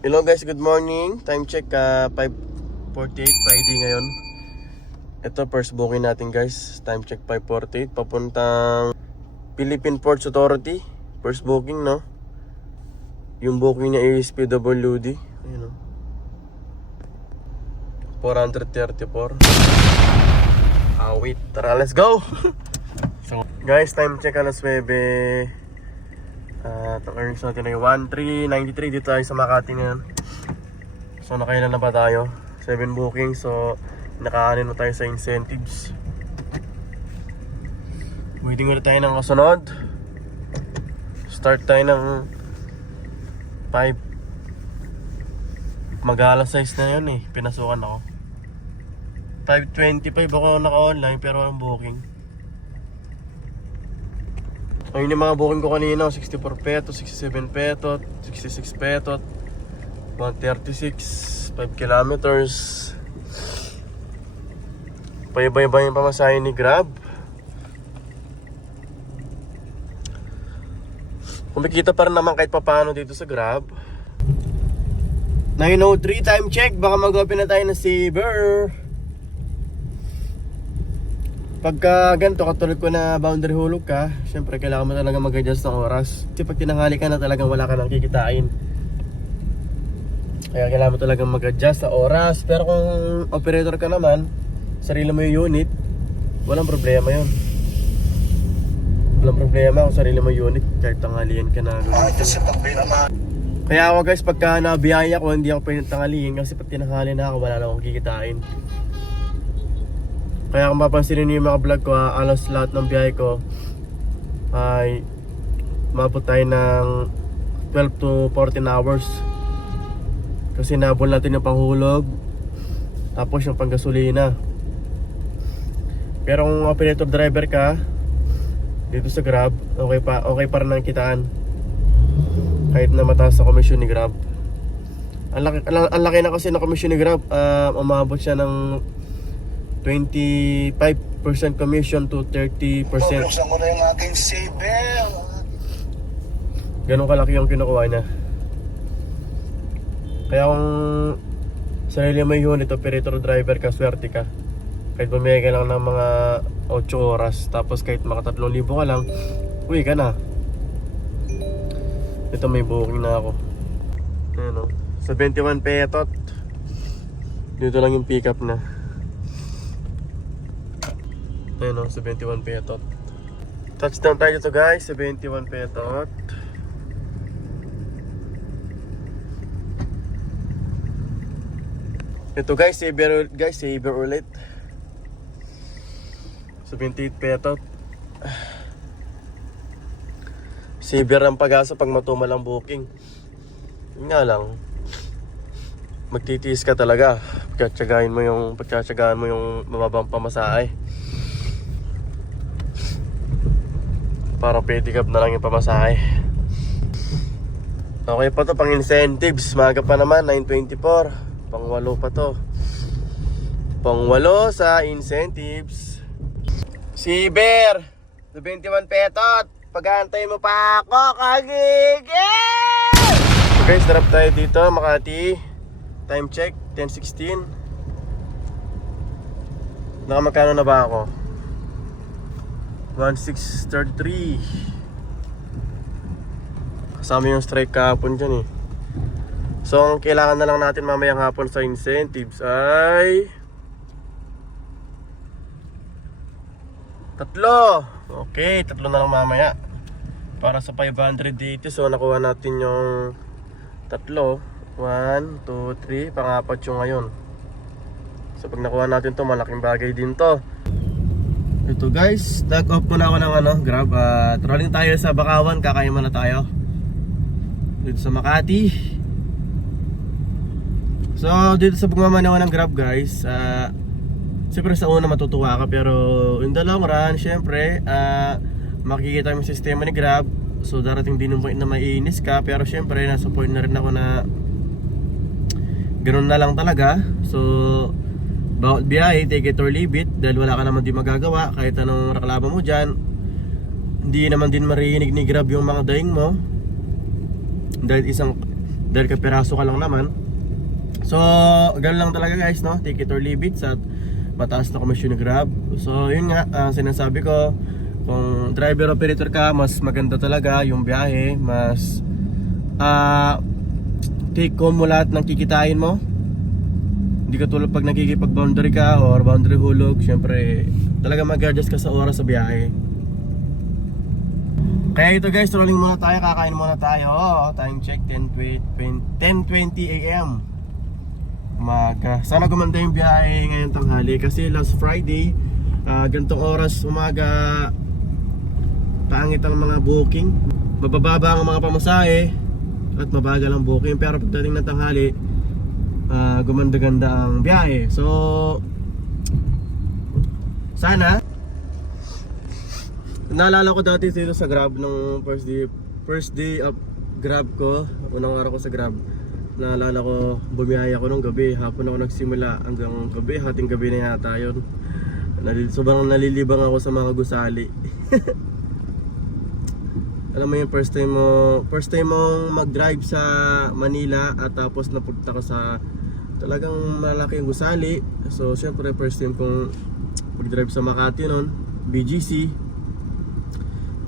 Hello guys, good morning. Time check uh, 5.48 Friday ngayon. Ito first booking natin guys. Time check 5.48 papuntang Philippine Ports Authority. First booking no. Yung booking niya is PWD. Ayun no. 434. Ah, wait. Tara, let's go! so, guys, time check alas 9. At ang earnings natin ay 1,393 dito tayo sa Makati ngayon. So nakailan na ba tayo? 7 bookings so nakaanin na tayo sa incentives. Waiting ulit tayo ng kasunod. Start tayo ng 5 Mag-alas 6 na yun eh. Pinasukan ako. 5.25 ako naka-online pero ang booking. Ayun yung mga booking ko kanina, 64 peto, 67 peto, 66 peto, 136, 5 kilometers. Paiba-iba yung pamasahe ni Grab. Kumikita pa rin naman kahit papano dito sa Grab. 903 time check, baka mag-open na tayo ng Saber. Pagka ganito, katulad ko na boundary hulog ka, syempre kailangan mo talaga mag-adjust ng oras. Kasi pag tinanghali ka na talagang wala ka nang kikitain. Kaya kailangan mo talaga mag-adjust sa oras. Pero kung operator ka naman, sarili mo yung unit, walang problema yon. Walang problema kung sarili mo yung unit, kahit tanghalian ka na. Kaya ako guys, pagka nabiyaya ko, hindi ako pwede tanghaliin kasi pag tinanghali na ako, wala na akong kikitain. Kaya kung mapansin niyo yung mga vlog ko, alos lahat ng biyahe ko ay mabot tayo ng 12 to 14 hours. Kasi nabol natin yung panghulog, tapos yung panggasolina. Pero kung operator driver ka, dito sa Grab, okay pa, okay pa rin ang kitaan. Kahit na mataas sa komisyon ni Grab. Ang laki, ang, ang laki na kasi ng komisyon ni Grab, ah, umabot siya ng 25% commission to 30%. Bubuksan ko na yung aking saber. Ganun kalaki yung kinukuha niya. Kaya kung sarili mo yung unit, operator driver ka, swerte ka. Kahit bumigay ka lang ng mga 8 oras, tapos kahit maka 3,000 ka lang, uwi ka na. Ito may booking na ako. Ayan o. Sa 21 petot. Dito lang yung pickup na. Ayan o, sa 21 petot. Touchdown tayo dito guys, sa 21 petot. Ito guys, saver guys, saver ulit. 78 petot. Saver ang pag-asa pag matumal ang booking. Yun nga lang. Magtitiis ka talaga. Pagtsagain mo yung pagtsatsagaan mo yung mababang pamasahe. Para pedicab na lang yung pamasahe. Okay pa to pang incentives. Maga pa naman 924. Pang walo pa to. Pang walo sa incentives. Si Bear, the 21 petot. Pag-aantay mo pa ako, kagigil! So guys, tayo dito, Makati. Time check, 10.16. Nakamagkano na ba ako? 1633 Kasama yung strike kahapon dyan eh. So ang kailangan na lang natin mamayang hapon sa incentives ay Tatlo. Okay, tatlo na lang mamaya. Para sa 580 So nakuha natin yung Tatlo. 1, 2, 3 Pangapat yung ngayon. So pag nakuha natin to Malaking bagay din to ito guys, nag-off muna ako ng ano, grab. At rolling tayo sa Bakawan, kakain muna tayo. Dito sa Makati. So dito sa pagmamanawa ng grab guys uh, Siyempre sa una matutuwa ka pero in the long run, syempre uh, Makikita mo yung sistema ni grab. So darating din yung point na maiinis ka Pero syempre nasa point na rin ako na Ganun na lang talaga. So bawat biyahe, take it or leave it dahil wala ka naman din magagawa kahit anong reklamo mo dyan hindi naman din marinig ni Grab yung mga daing mo dahil isang dahil kapiraso ka lang naman. So, ganun lang talaga guys, no? Take it or leave it sa mataas na komisyon ni Grab. So, yun nga, ang sinasabi ko, kung driver operator ka, mas maganda talaga yung biyahe, mas ah take home mo lahat ng kikitain mo. Hindi ka tulad pag nakikipag-boundary ka or boundary hulog, syempre talaga mag-adjust ka sa oras sa biyahe. Kaya ito guys, rolling muna tayo, kakain muna tayo. Time check 10:20 10:20 AM. Umaga. Sana gumanda yung biyahe ngayong tanghali kasi last Friday, ah, ganitong oras umaga pangit ang mga booking. Mabababa ang mga pamasahe at mabagal ang booking pero pagdating ng tanghali, ah, gumanda-ganda ang biyahe. So sana Naalala ko dati dito sa Grab nung first day first day of Grab ko, unang araw ko sa Grab. Naalala ko bumiyaya ako nung gabi, hapon ako nagsimula hanggang gabi, hating gabi na yata yun. Nalil, sobrang nalilibang ako sa mga gusali. Alam mo yung first time mo, first time mong mag-drive sa Manila at tapos napunta ka sa talagang malaki yung gusali. So syempre first time kong mag-drive sa Makati noon, BGC.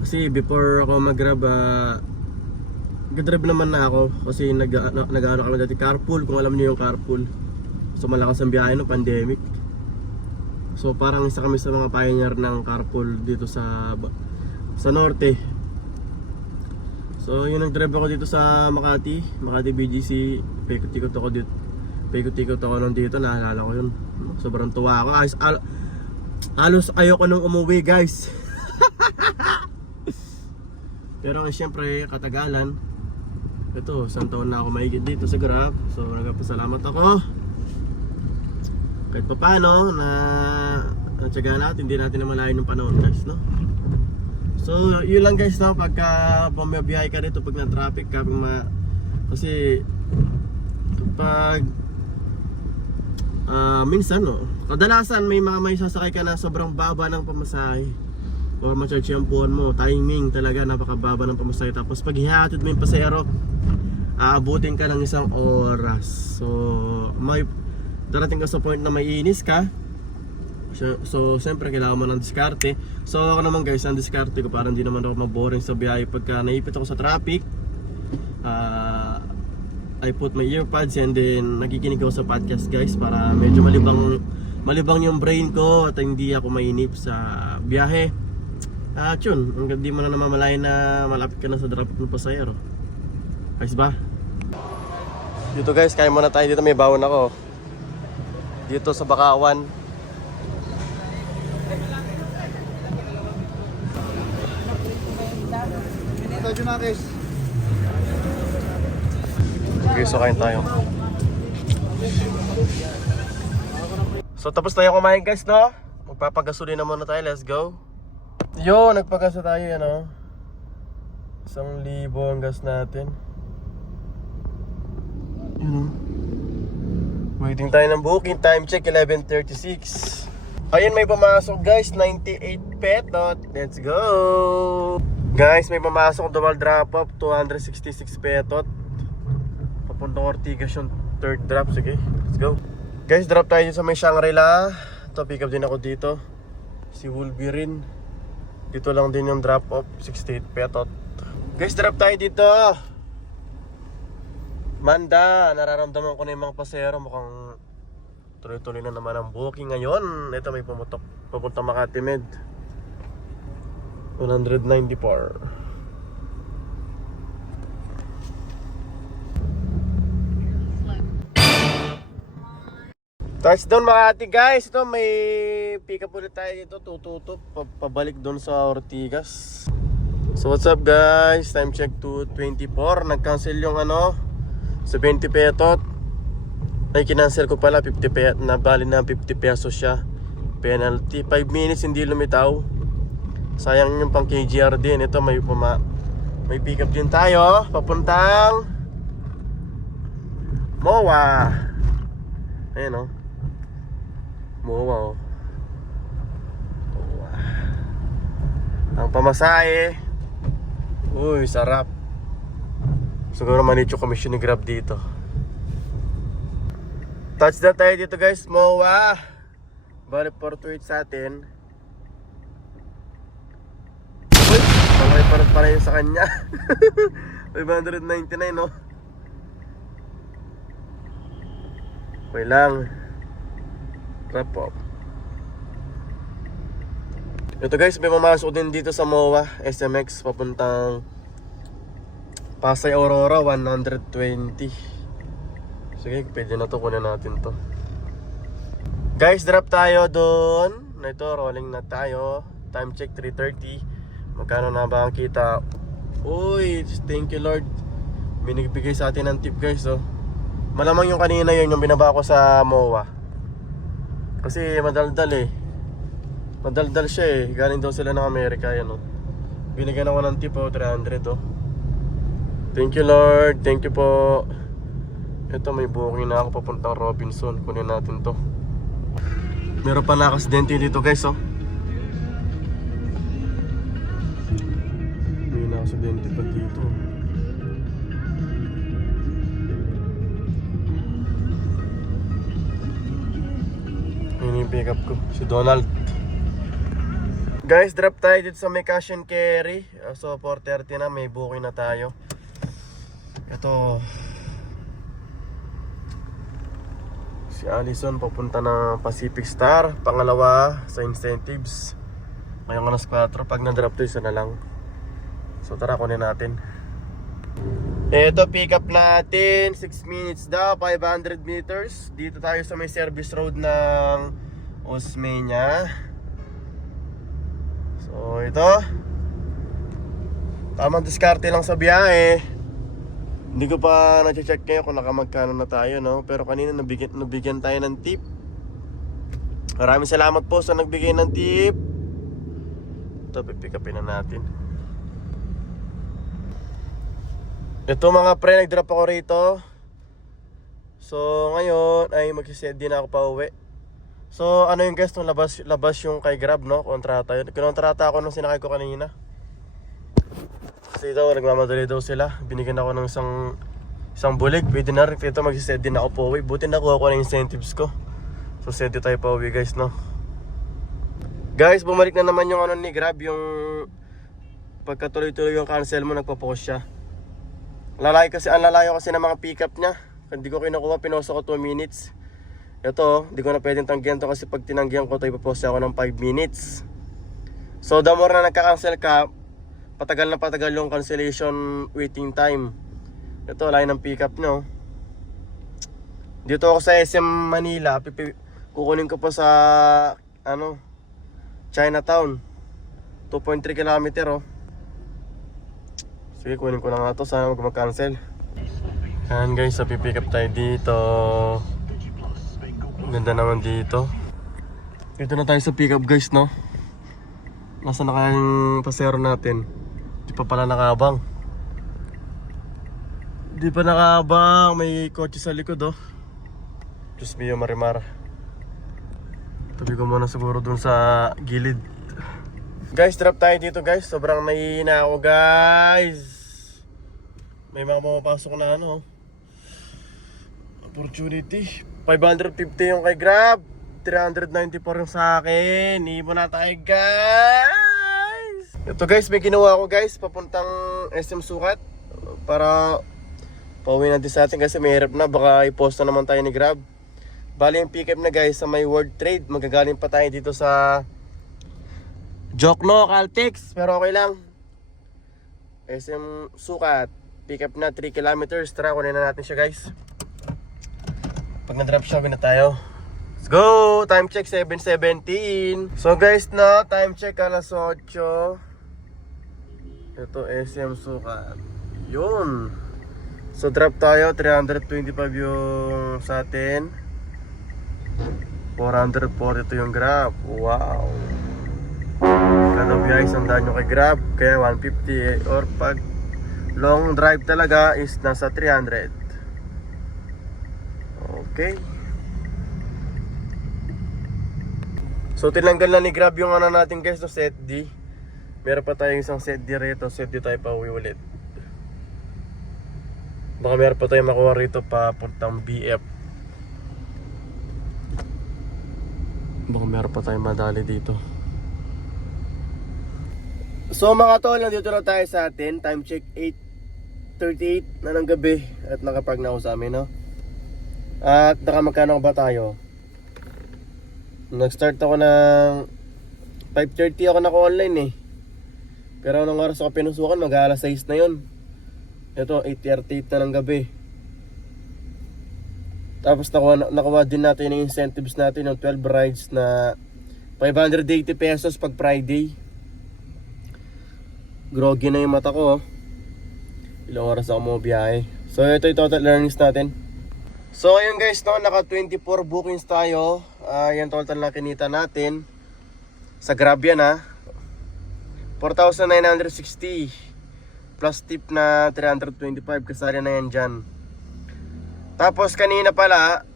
Kasi before ako mag-grab, uh, nag-drive naman na ako kasi nag nag ano kami dati carpool kung alam niyo yung carpool. So malakas ang biyahe no pandemic. So parang isa kami sa mga pioneer ng carpool dito sa sa norte. So yun nag-drive ako dito sa Makati, Makati BGC, paikot-ikot ako dito. Paikot-ikot ako nung dito, naalala ko yun. Sobrang tuwa ako. Ayos, al halos ayoko nung umuwi guys. Pero siyempre, katagalan. Ito, isang taon na ako mahigit dito sa Grab. So, nagpasalamat ako. Kahit pa paano, na natsaga natin, hindi natin namalayan ng panahon guys, no? So, yun lang guys, no? Pagka bumabiyahe ka dito, pag na-traffic ka, pag ma... Kasi, kapag minsan, no? Kadalasan, may mga may sasakay ka na sobrang baba ng pamasahe. Or ma-charge yung puwan mo timing talaga napakababa ng pamasahe. Tapos pag hihatid mo yung pasero aabutin ka ng isang oras. So may darating ka sa point na may inis ka. So, so siyempre kailangan mo ng diskarte. So ako naman guys ang diskarte ko para hindi naman ako maboring sa biyahe pagka naipit ako sa traffic. Ah I put my earpods and then nakikinig ako sa podcast guys para medyo malibang malibang yung brain ko at hindi ako mainip sa biyahe at yun, hanggang di mo na namamalayan na malapit ka na sa drop ng pasayero. Ayos ba? Dito guys, kain muna tayo dito. May bawon ako. Dito sa Bakawan. Ito, Junakis. Okay, so kain tayo. So tapos tayo kumain guys, no? Magpapagasolina muna tayo, let's go. Yo, nagpagasa tayo yan, oh. Isang libo ang gas natin. Yun, oh. Waiting tayo ng booking. Time check, 11.36. Ayun, may pumasok guys. 98 petot. Let's go! Guys, may pumasok. Dual drop up. 266 petot. Papuntang Ortigas yung third drop. Sige, let's go. Guys, drop tayo sa may Shangri-La. Ito, pick up din ako dito. Si Wolverine. Dito lang din yung drop off, 68 petot. Guys, drop tayo dito. Manda, nararamdaman ko na yung mga pasero. Mukhang tuloy-tuloy na naman ang booking ngayon. Ito may pumutok. Papunta Makati Med. 194. Touchdown Makati guys. Ito may pick up ulit tayo dito. Tututup. Pa- Pabalik doon sa Ortigas. So what's up guys? Time check 2.24. Nag-cancel yung ano. Sa 20 petot. Ay kinancel ko pala 50 pesos. Nabali na 50 pesos siya. Penalty. 5 minutes hindi lumitaw. Sayang yung pang KGR din. Ito may puma. May pick up din tayo. Papuntang MOA. Ayan o. MOA o. MOA. Ang pamasahe. Uy, sarap. Siguro manit yung commission ni Grab dito. Touchdown tayo dito guys, MOA. Bali 428 sa atin. Uy, okay pa rin pala yun sa kanya. 599 no? Okay lang. Wrap up. Ito guys, may mamasok din dito sa MOA SMX papuntang Pasay Aurora 120. Sige, pwede na to kunin natin to. Guys, drop tayo doon. Ito, rolling na tayo. Time check 3:30. Magkano na ba ang kita? Uy, thank you Lord. Binigbigay sa atin ng tip guys, oh. Malamang yung kanina yun, yung binaba ko sa MOA. Kasi madaldal eh. Madaldal siya eh. Galing daw sila ng Amerika, yan oh. Binigyan ako ng tip oh, 300 oh. Thank you Lord, thank you po. Ito may booking na ako papuntang Robinson. Kunin natin to. Meron pa nakasidente dito guys oh. May nakasidente pa dito. Yun up ko, si Donald. Guys, drop tayo dito sa may cash and carry. Uh, So 4.30 na, may booking na tayo. Ito. Si Allison papunta ng Pacific Star. Pangalawa sa incentives. Ngayong alas 4. Pag na-drop to, isa na lang. So tara, kunin natin. Ito, pick up natin. 6 minutes daw, 500 meters. Dito tayo sa may service road ng Osmeña. So, ito. Tamang diskarte lang sa biyahe. Hindi ko pa na-check ngayon kung nakamagkano na tayo, no? Pero kanina nabigyan, nabigyan tayo ng tip. Maraming salamat po sa nagbigay ng tip. Ito, pipick upin na natin. Ito mga pre, nag-drop ako rito. So, ngayon ay mag-set din ako pa uwi. So, ano yung guys, nung labas, labas yung kay Grab, no? Kontrata yun. Kinontrata ako nung sinakay ko kanina. Kasi daw, nagmamadali daw sila. Binigyan ako ng isang isang bulig. Pwede na rin. Ito, mag-set din ako pa uwi. Buti nakuha ko na incentives ko. So, set tayo pa uwi guys, no? Guys, bumalik na naman yung ano ni Grab, yung pagkatuloy-tuloy yung cancel mo, nagpo-post siya. Lalaki kasi, ang lalayo kasi ng mga pick-up niya. Hindi ko kinukuha, pinoso ko 2 minutes. Ito, hindi ko na pwedeng tanggihan to kasi pag tinanggihan ko to, ipopost ako ng 5 minutes. So, the more na nagka-cancel ka, patagal na patagal yung cancellation waiting time. Ito, line ng pickup nyo. Dito ako sa SM Manila, pipi, kukunin ko pa sa, ano, Chinatown. 2.3 kilometer, oh. Sige, kunin ko na nga to. Sana mag mag-cancel. Yan guys, so pipick up tayo dito. Ganda naman dito. Ito na tayo sa pick up guys, no? Nasa na kaya yung pasero natin? Di pa pala nakabang. Di pa nakabang. May kotse sa likod, oh. Diyos mio, marimar. Tabi ko muna siguro dun sa gilid. Guys, drop tayo dito guys. Sobrang nahihina ako guys. May mga pumapasok na ano. Opportunity. 550 yung kay Grab. 394 yung sa akin. Ibo na tayo guys. Ito guys, may ginawa ko guys. Papuntang SM Sukat. Para pauwi natin sa atin kasi may hirap na. Baka i-post na naman tayo ni Grab. Bali yung pick up na guys sa may World Trade. Magagaling pa tayo dito sa Joke no, Caltex. Pero okay lang. SM Sukat. Pick up na 3 kilometers. Tara, kunin na natin siya guys. Pag na-drop siya, na tayo. Let's go! Time check 7.17. So guys na, time check alas 8. Ito SM Sukat. Yun. So drop tayo, 325 yung sa atin. 442 yung grab. Wow. Kada biyahe isang daan yung kay Grab Kaya 150 Or pag long drive talaga is nasa 300 Okay So tinanggal na ni Grab yung ano natin guys no set D Meron pa tayong isang set D rito Set D tayo pa ulit Baka meron pa tayong makuha rito papuntang BF. Baka meron pa tayong madali dito. So mga tol, nandito na tayo sa atin. Time check 8.38 na ng gabi. At nakapag na ako sa amin, no? At nakamagkano ba tayo? Nag-start ako ng 5.30 ako naka-online eh. Pero anong oras ako pinusukan, mag alas 6 na yon. Ito, 8.38 na ng gabi. Tapos nakuha, nakuha din natin yung incentives natin ng 12 rides na 580 pesos pag Friday. Groggy na yung mata ko. oh. Ilang oras ako mo biyahe. So ito yung total earnings natin. So ayun guys, no, naka 24 bookings tayo. Ah, yan total na kinita natin. Sa Grab yan ha. 4,960 plus tip na 325 kasali na yan dyan. Tapos kanina pala,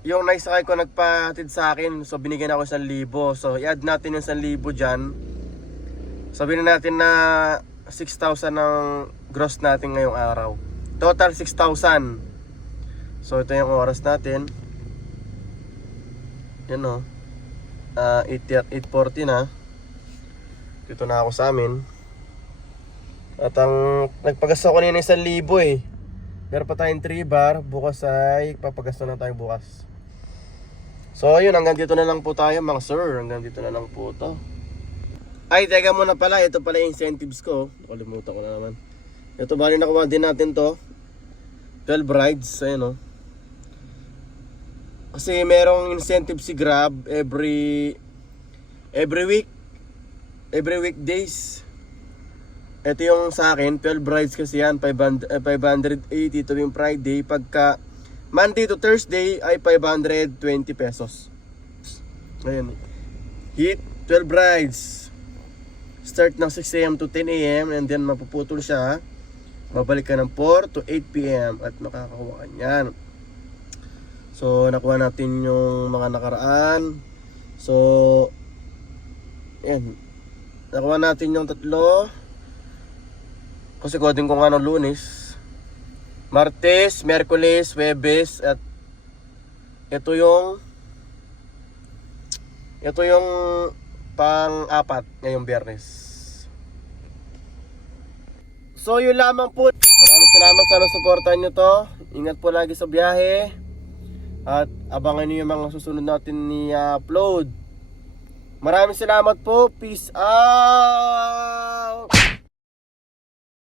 yung naisakay ko nagpahatid sa akin, so binigyan ako 1,000. So i-add natin yung 1,000 dyan. Sabihin na natin na 6,000 ang gross natin ngayong araw. Total 6,000. So ito yung oras natin. Yan o. Ah, 8, 8.40 na. Dito na ako sa amin. At ang nagpagas ako kanina 1,000 eh. Meron pa tayong 3 bar. Bukas ay papagasto na tayo bukas. So ayun, hanggang dito na lang po tayo mga sir. Hanggang dito na lang po to. Ay, teka muna pala. Ito pala yung incentives ko. Nakalimutan ko na naman. Ito bali nakuha din natin to. 12 rides. Ayun o. Kasi merong incentive si Grab every every week. Every weekdays. Ito yung sa akin, 12 rides kasi yan, 500, eh, 580 ito yung Friday. Pagka Monday to Thursday ay 520 pesos. Ayun. Hit 12 rides. Start ng 6am to 10am and then mapuputol siya. Babalik ka ng 4 to 8pm at makakakuha ka niyan. So, nakuha natin yung mga nakaraan. So, yan. Nakuha natin yung tatlo. Kasi coding ko nga ng lunes. Martes, Merkulis, Webes, at ito yung ito yung pang-apat ngayong biyernes. So yun lamang po. Maraming salamat sana suportahan nyo to. Ingat po lagi sa biyahe. At abangan nyo yung mga susunod natin ni upload. Maraming salamat po. Peace out!